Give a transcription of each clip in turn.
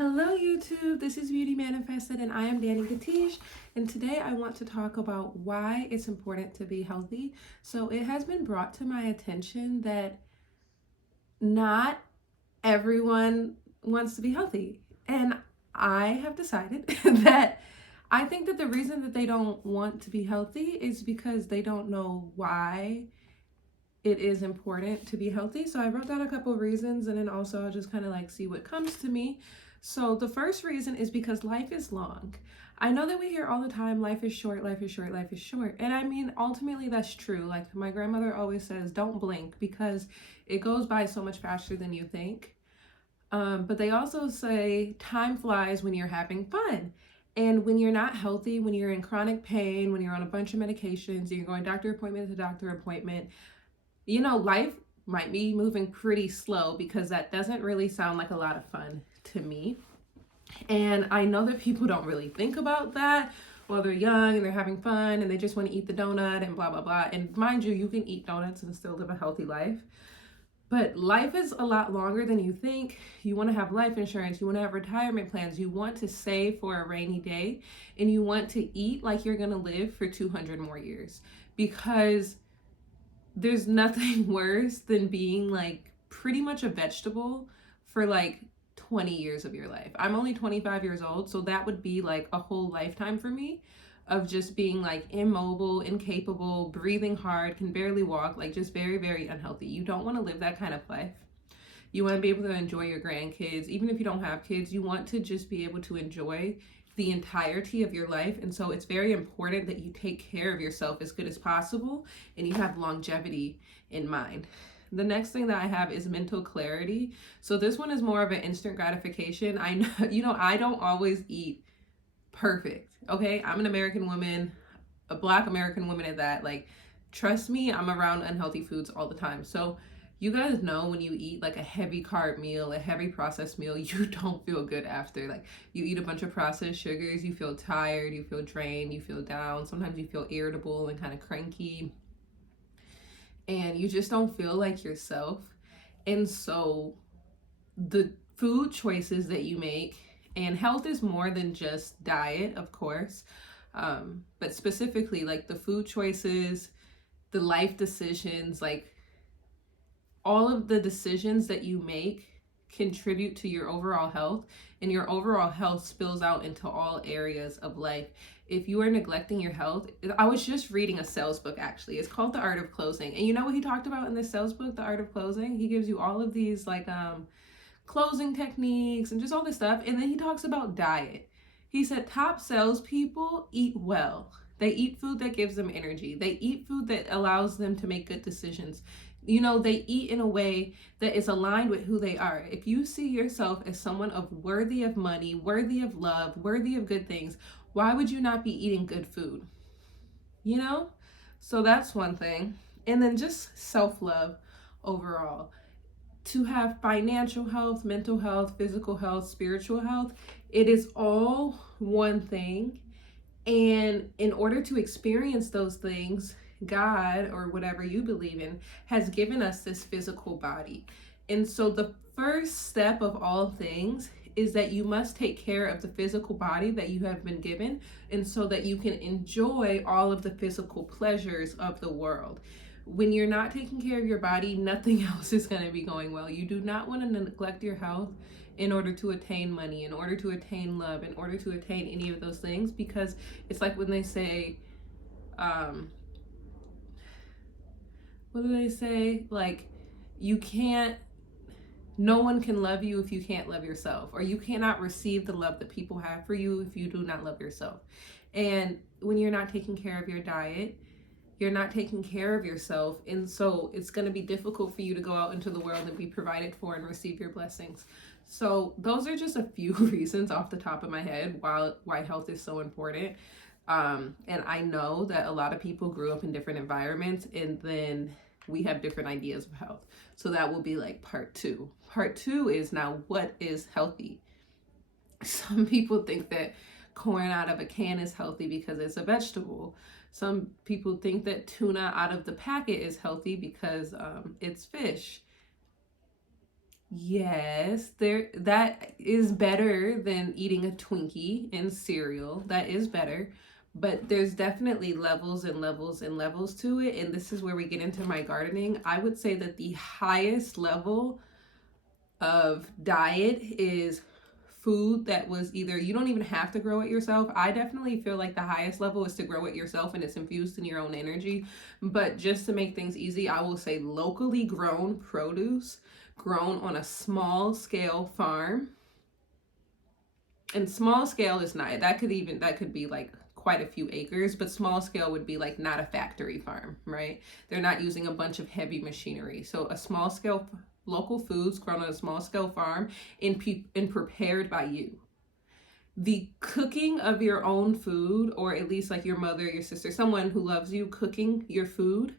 Hello YouTube, this is Beauty Manifested and I am Danny Gatish, and today I want to talk about why it's important to be healthy. So it has been brought to my attention that not everyone wants to be healthy, and I have decided that I think that the reason that they don't want to be healthy is because they don't know why it is important to be healthy. So I wrote down a couple of reasons, and then also I'll just kind of like see what comes to me. So the first reason is because life is long. I know that we hear all the time, life is short, life is short, life is short. And I mean, ultimately that's true. Like my grandmother always says, don't blink because it goes by so much faster than you think. But they also say time flies when you're having fun. And when you're not healthy, when you're in chronic pain, when you're on a bunch of medications, you're going doctor appointment to doctor appointment, life might be moving pretty slow because that doesn't really sound like a lot of fun to me. And I know that people don't really think about that while they're young and they're having fun and they just want to eat the donut and blah, blah, blah. And mind you, you can eat donuts and still live a healthy life. But life is a lot longer than you think. You want to have life insurance. You want to have retirement plans. You want to save for a rainy day. And you want to eat like you're going to live for 200 more years. Because there's nothing worse than being like pretty much a vegetable for like 20 years of your life. I'm only 25 years old, so that would be like a whole lifetime for me of just being like immobile, incapable, breathing hard, can barely walk, like just very, very unhealthy. You don't want to live that kind of life. You want to be able to enjoy your grandkids. Even if you don't have kids, you want to just be able to enjoy the entirety of your life. And so it's very important that you take care of yourself as good as possible and you have longevity in mind. The next thing that I have is mental clarity. So this one is more of an instant gratification. I know, I don't always eat perfect. Okay. I'm an American woman, a Black American woman at that. Like, trust me, I'm around unhealthy foods all the time. So you guys know when you eat like a heavy carb meal, a heavy processed meal, you don't feel good after. Like you eat a bunch of processed sugars, you feel tired, you feel drained, you feel down. Sometimes you feel irritable and kind of cranky. And you just don't feel like yourself. And so the food choices that you make, and health is more than just diet, of course, but specifically like the food choices, the life decisions, like all of the decisions that you make contribute to your overall health, and your overall health spills out into all areas of life. If you are neglecting your health, I was just reading a sales book actually. It's called The Art of Closing. And you know what he talked about in this sales book, The Art of Closing? He gives you all of these like closing techniques and just all this stuff. And then he talks about diet. He said top salespeople eat well. They eat food that gives them energy. They eat food that allows them to make good decisions. They eat in a way that is aligned with who they are. If you see yourself as someone of worthy of money, worthy of love, worthy of good things, why would you not be eating good food? So that's one thing. And then just self-love overall. To have financial health, mental health, physical health, spiritual health, it is all one thing. And in order to experience those things, God, or whatever you believe in, has given us this physical body. And so the first step of all things is that you must take care of the physical body that you have been given, and so that you can enjoy all of the physical pleasures of the world. When you're not taking care of your body, nothing else is going to be going well. You do not want to neglect your health in order to attain money, in order to attain love, in order to attain any of those things, because it's like when they say, what do they say? Like, no one can love you if you can't love yourself, or you cannot receive the love that people have for you if you do not love yourself. And when you're not taking care of your diet, you're not taking care of yourself. And so it's going to be difficult for you to go out into the world and be provided for and receive your blessings. So those are just a few reasons off the top of my head why health is so important. And I know that a lot of people grew up in different environments, and then we have different ideas of health. So that will be like part two. Part two is now, what is healthy? Some people think that corn out of a can is healthy because it's a vegetable. Some people think that tuna out of the packet is healthy because it's fish. Yes, that is better than eating a Twinkie and cereal. That is better. But there's definitely levels and levels and levels to it. And this is where we get into my gardening. I would say that the highest level of diet is food that was either, you don't even have to grow it yourself. I definitely feel like the highest level is to grow it yourself and it's infused in your own energy. But just to make things easy, I will say locally grown produce grown on a small scale farm. And small scale is not, that could be like quite a few acres, but small scale would be like not a factory farm, right? They're not using a bunch of heavy machinery. So a small scale local foods grown on a small scale farm and prepared by you. The cooking of your own food, or at least like your mother, your sister, someone who loves you cooking your food,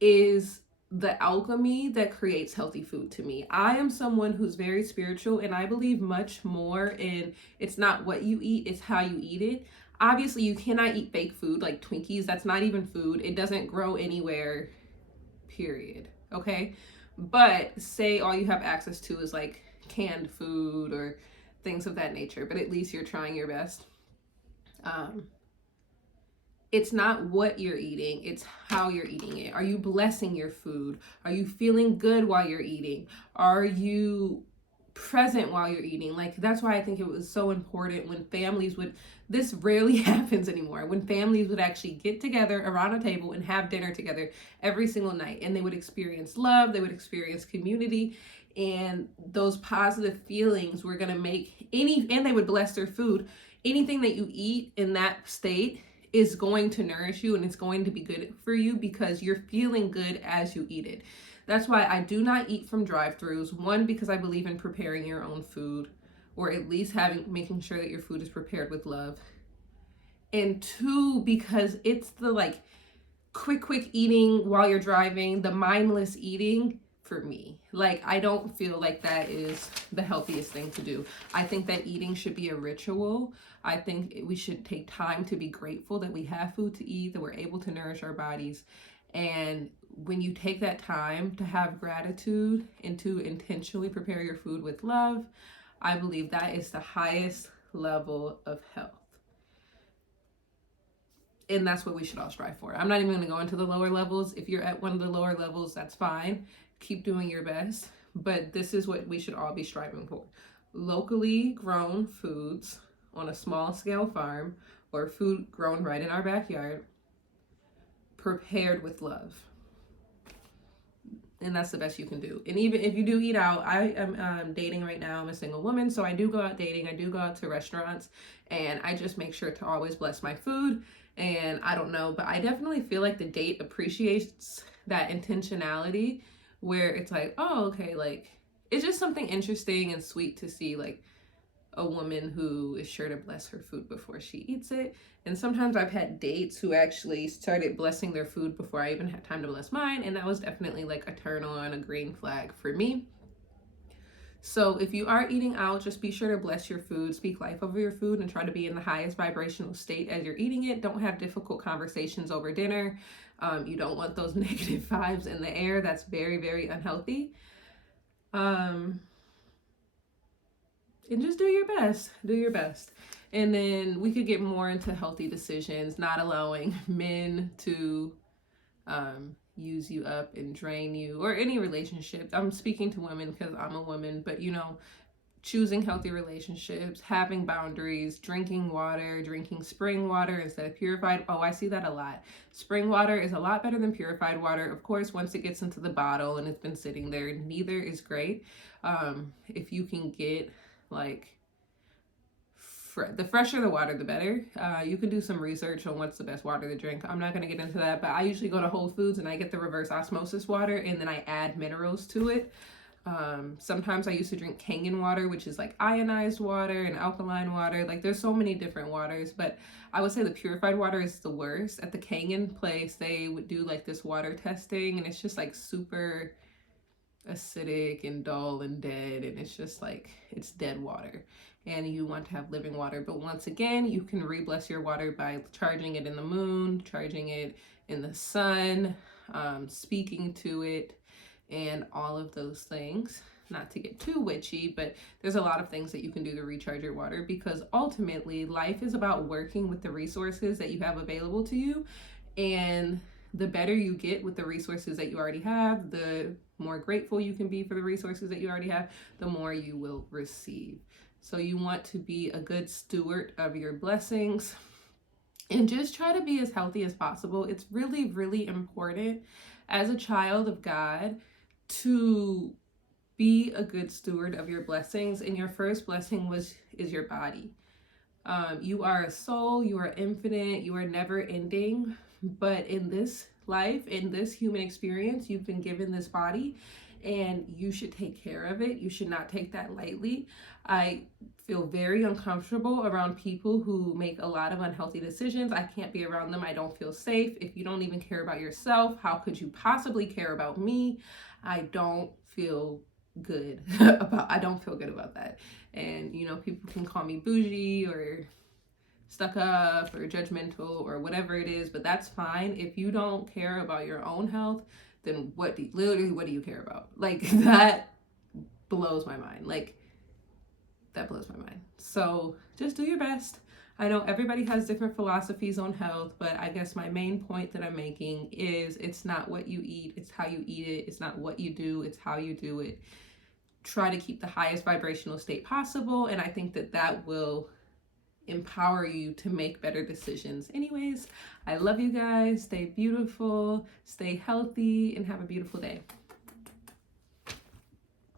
is the alchemy that creates healthy food to me. I am someone who's very spiritual, and I believe much more in it's not what you eat, it's how you eat it. Obviously, you cannot eat fake food like Twinkies. That's not even food. It doesn't grow anywhere, period. Okay? But say all you have access to is like canned food or things of that nature, but at least you're trying your best. It's not what you're eating, it's how you're eating it. Are you blessing your food? Are you feeling good while you're eating? Are you present while you're eating? Like, that's why I think it was so important when families would, this rarely happens anymore, when families would actually get together around a table and have dinner together every single night, and they would experience love, they would experience community, and those positive feelings were going to make and they would bless their food. Anything that you eat in that state is going to nourish you and it's going to be good for you because you're feeling good as you eat it. That's why I do not eat from drive-throughs. One, because I believe in preparing your own food, or at least making sure that your food is prepared with love. And two, because it's the like quick eating while you're driving, the mindless eating for me. Like, I don't feel like that is the healthiest thing to do. I think that eating should be a ritual. I think we should take time to be grateful that we have food to eat, that we're able to nourish our bodies. And when you take that time to have gratitude and to intentionally prepare your food with love, I believe that is the highest level of health. And that's what we should all strive for. I'm not even going to go into the lower levels. If you're at one of the lower levels, that's fine. Keep doing your best. But this is what we should all be striving for. Locally grown foods on a small scale farm, or food grown right in our backyard, prepared with love. And that's the best you can do. And even if you do eat out, I am dating right now. I'm a single woman, so I do go out dating. I do go out to restaurants, and I just make sure to always bless my food. And I don't know, but I definitely feel like the date appreciates that intentionality where it's like, oh, okay, like, it's just something interesting and sweet to see, like, a woman who is sure to bless her food before she eats it. And sometimes I've had dates who actually started blessing their food before I even had time to bless mine, and that was definitely like a turn on, a green flag for me. So if you are eating out, just be sure to bless your food, speak life over your food, and try to be in the highest vibrational state as you're eating it. Don't have difficult conversations over dinner. You don't want those negative vibes in the air. That's very, very unhealthy. And just do your best. Do your best. And then we could get more into healthy decisions, not allowing men to use you up and drain you, or any relationship. I'm speaking to women because I'm a woman, but choosing healthy relationships, having boundaries, drinking water, drinking spring water instead of purified. Oh, I see that a lot. Spring water is a lot better than purified water. Of course, once it gets into the bottle and it's been sitting there, neither is great. If you can get like the fresher the water, the better. You can do some research on what's the best water to drink. I'm not going to get into that, but I usually go to Whole Foods and I get the reverse osmosis water, and then I add minerals to it. Sometimes I used to drink Kangen water, which is like ionized water and alkaline water. Like, there's so many different waters, but I would say the purified water is the worst. At the Kangen place, they would do like this water testing, and it's just like super acidic and dull and dead, and it's just like, it's dead water, and you want to have living water. But once again, you can re-bless your water by charging it in the moon, charging it in the sun, speaking to it, and all of those things. not to get too witchy, but there's a lot of things that you can do to recharge your water, because ultimately life is about working with the resources that you have available to you. And the better you get with the resources that you already have, the more grateful you can be for the resources that you already have, the more you will receive. So you want to be a good steward of your blessings and just try to be as healthy as possible. It's really, really important as a child of God to be a good steward of your blessings. And your first blessing is your body. You are a soul, you are infinite, you are never ending. But in this life, in this human experience, you've been given this body and you should take care of it. You should not take that lightly. I feel very uncomfortable around people who make a lot of unhealthy decisions. I can't be around them. I don't feel safe. If you don't even care about yourself, how could you possibly care about me? I don't feel good about that. And you know, people can call me bougie or stuck up or judgmental or whatever it is, but that's fine. If you don't care about your own health, then what do you care about? Like, that blows my mind. That blows my mind. So just do your best. I know everybody has different philosophies on health, but I guess my main point that I'm making is it's not what you eat, it's how you eat it. It's not what you do, it's how you do it. Try to keep the highest vibrational state possible, and I think that will empower you to make better decisions. Anyways, I love you guys. Stay beautiful, stay healthy, and have a beautiful day.